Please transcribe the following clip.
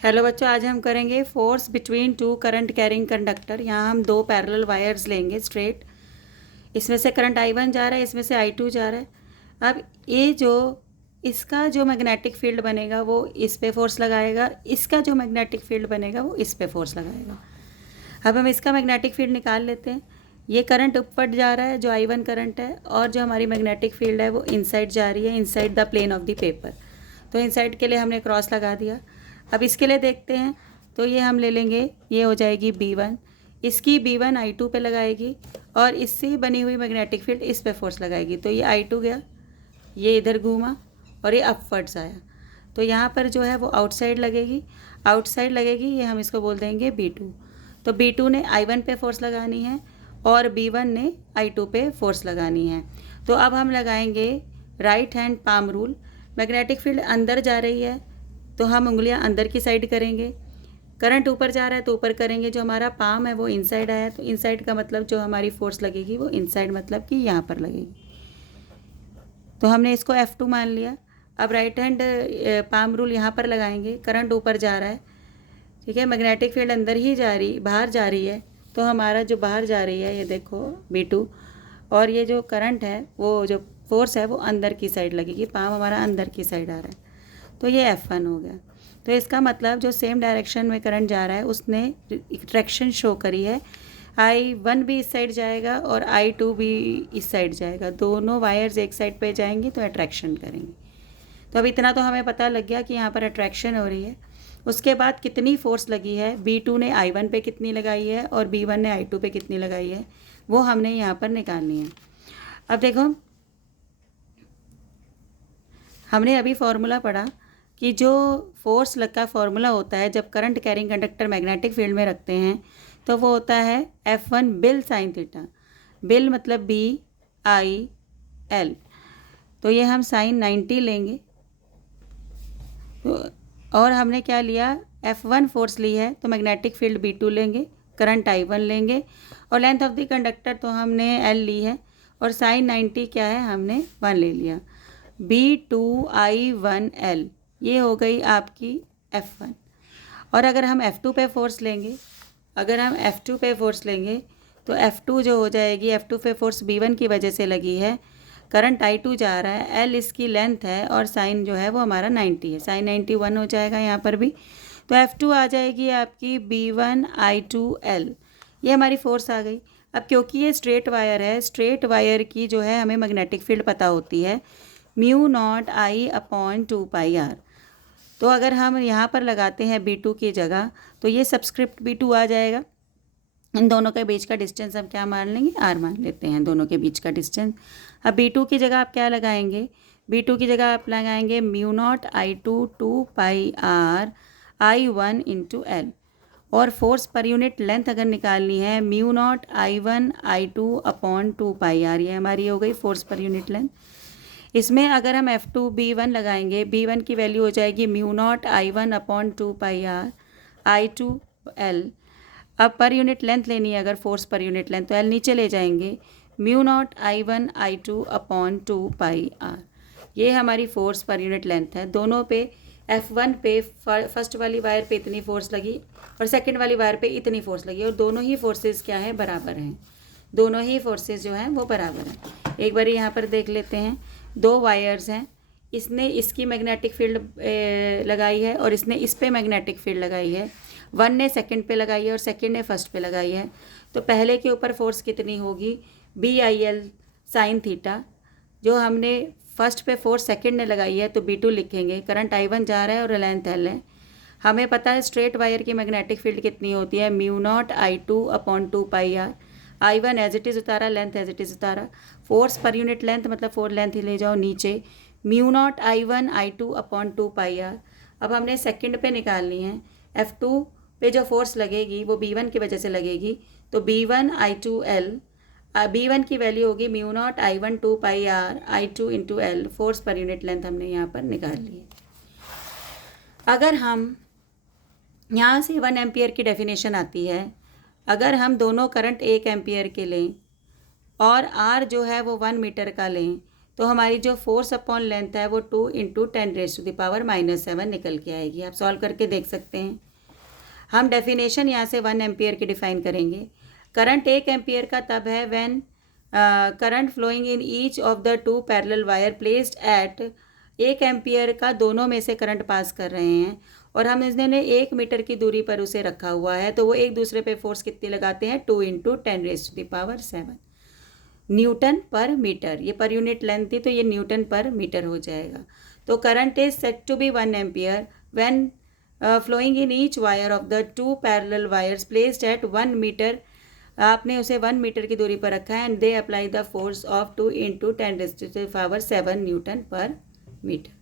Hello बच्चों, आज हम करेंगे force between two current carrying conductor. यहाँ हम दो पैरेलल वायर्स लेंगे स्ट्रेट। इसमें से करंट I1 जा रहा है, इसमें से I2 जा रहा है। अब ये जो इसका जो मैग्नेटिक फील्ड बनेगा वो इस पे फोर्स लगाएगा, इसका जो मैग्नेटिक फील्ड बनेगा वो इस पे फोर्स लगाएगा। अब हम इसका मैग्नेटिक फील्ड निकाल लेते हैं। ये करंट ऊपर जा रहा है जो I1 करंट है, और जो हमारी मैग्नेटिक फील्ड है वो इनसाइड जा रही है, inside the plane of the paper. तो इनसाइड के लिए हमने क्रॉस लगा दिया। अब इसके लिए देखते हैं, तो ये हम ले लेंगे, ये हो जाएगी B1। इसकी B1 I2 पे लगाएगी और इससे बनी हुई मैग्नेटिक फील्ड इस पे फोर्स लगाएगी। तो ये I2 गया, ये इधर घूमा और ये अपवर्ड्स आया। तो यहाँ पर जो है वो आउटसाइड लगेगी, ये हम इसको बोल देंगे B2। तो B2 ने I1 पे फोर्स लगानी है और B1 ने I2 पे फोर्स लगानी है। तो अब हम लगाएंगे right hand palm rule. Magnetic field अंदर जा रही है तो हम उंगलियां अंदर की साइड करेंगे। करंट ऊपर जा रहा है तो ऊपर करेंगे। जो हमारा पाम है वो इनसाइड आया, तो इनसाइड का मतलब जो हमारी फोर्स लगेगी वो इनसाइड मतलब कि यहाँ पर लगेगी। तो हमने इसको F2 मान लिया। अब राइट हैंड पाम रूल यहाँ पर लगाएंगे। करंट ऊपर जा रहा है, ठीक है, मैग्नेटिक फील्ड अंदर ही बाहर जा रही है। तो हमारा जो बाहर जा रही है ये देखो B2, और ये जो करंट है वो जो फोर्स है वो अंदर की साइड लगेगी। पाम हमारा अंदर की साइड आ रहा है, तो ये F1 हो गया। तो इसका मतलब जो सेम डायरेक्शन में करंट जा रहा है उसने अट्रैक्शन शो करी है। I1 भी इस साइड जाएगा और I2 भी इस साइड जाएगा। दोनों वायर्स एक साइड पे जाएंगी तो अट्रैक्शन करेंगी। तो अब इतना तो हमें पता लग गया कि यहाँ पर अट्रैक्शन हो रही है। उसके बाद कितनी फोर्स लगी है, B2 ने I1 पे कितनी लगाई है और B1 ने I2 पे कितनी लगाई है, वो हमने यहाँ पर निकालनी है। अब देखो, हमने अभी फॉर्मूला पढ़ा कि जो फोर्स लग का फॉर्मूला होता है जब current carrying conductor magnetic field में रखते हैं तो वो होता है F1 bill sine theta. Bill मतलब BIL। तो ये हम साइन 90 लेंगे। तो और हमने क्या लिया, F1 फोर्स ली है तो मैग्नेटिक फील्ड B2 लेंगे, करंट I1 लेंगे, और लेंथ ऑफ द कंडक्टर तो हमने L ली है, और साइन 90 क्या है, हमने 1 ले लिया। B2I1L ये हो गई आपकी F1। और अगर हम F2 पे फोर्स लेंगे, तो F2 जो हो जाएगी, F2 पे फोर्स B1 की वजह से लगी है। करंट I2 जा रहा है, L इसकी लेंथ है और साइन जो है वो हमारा 90 है। साइन 91 हो जाएगा यहाँ पर भी। तो F2 आ जाएगी आपकी B1I2L। ये हमारी फोर्स आ गई। अब क्योंकि ये स्ट्रेट वायर है, स्ट्रेट वायर की जो है हमें मैग्नेटिक फील्ड पता होती है, μ0I/2πr। तो अगर हम यहाँ पर लगाते हैं B2 की जगह तो ये सबस्क्रिप्ट B2 आ जाएगा। इन दोनों के बीच का डिस्टेंस हम क्या मान लेंगे, R मान लेते हैं, दोनों के बीच का डिस्टेंस। अब B2 की जगह आप क्या लगाएंगे, B2 की जगह आप लगाएंगे μ0I/2πr I1 × L। और फोर्स पर यूनिट लेंथ अगर निकालनी है, μ0I1I2/2πr। ये हमारी हो गई फोर्स पर यूनिट लेंथ। इसमें अगर हम F2 B1 लगाएंगे, B1 की वैल्यू हो जाएगी μ0I1/2πr I2L। अब पर यूनिट लेंथ लेनी है अगर फोर्स पर यूनिट लेंथ, तो L नीचे ले जाएंगे, μ0I1I2/2πr। ये हमारी फोर्स पर यूनिट लेंथ है। दोनों पे F1 पे फर्स्ट वाली वायर पे इतनी फोर्स लगी और सेकंड वाली वायर पे इतनी फोर्स लगी, और दोनों ही फोर्सेस क्या हैं, बराबर हैं। दोनों ही फोर्सेस जो हैं वो बराबर हैं। एक बार यहाँ पर देख लेते हैं, दो वायर्स हैं, इसने इसकी मैग्नेटिक फील्ड लगाई है और इसने इस पे मैग्नेटिक फील्ड लगाई है। वन ने सेकंड पे लगाई है और सेकंड ने फर्स्ट पे लगाई है। तो पहले के ऊपर फोर्स कितनी होगी, BIL साइन थीटा। जो हमने फर्स्ट पे फोर्स सेकंड ने लगाई है तो B2 लिखेंगे। करंट I1 जा रहा है और लेंथ L है। हमें पता है स्ट्रेट वायर की मैग्नेटिक फील्ड कितनी होती है, μ0I2/2πr। I1 as it is उतारा, लेंथ एज इट इज़ उतारा। फोर्स पर यूनिट लेंथ मतलब फोर लेंथ ही ले जाओ नीचे, μ0I1I2/2πr। अब हमने सेकंड पे निकालनी है। F2 पे जो फोर्स लगेगी वो B1 की वजह से लगेगी, तो B1I2L। B1 की वैल्यू होगी μ0I1/2πr I2 × L। Force per unit length हमने यहाँ पर निकाल ली है। अगर हम यहाँ से 1 एम्पियर की डेफिनेशन आती है, अगर हम दोनों करंट 1 एम्पियर के लें और R जो है वो 1 मीटर का लें, तो हमारी जो फोर्स अपॉन लेंथ है वो 2 इंटू 10⁻⁻7 निकल के आएगी। आप सॉल्व करके देख सकते हैं। हम डेफिनेशन यहाँ से 1 एम्पियर की डिफाइन करेंगे। करंट 1 एम्पियर का तब है when current flowing in each of the 2 parallel wire placed at 1 ampere का दोनों में से करंट पास कर रहे हैं और हम इन्होंने 1 मीटर की दूरी पर उसे रखा हुआ है, तो वो एक दूसरे पे फोर्स कितनी लगाते हैं, 2 इंटू 10⁻⁷ न्यूटन पर मीटर। ये पर यूनिट लेंथ थी तो ये न्यूटन पर मीटर हो जाएगा। तो current is set to be 1 ampere when flowing in each wire of the 2 parallel wires placed at 1 metre. आपने उसे 1 मीटर की दूरी पर रखा है and they apply the force of 2 into 10⁻⁷ newton per metre.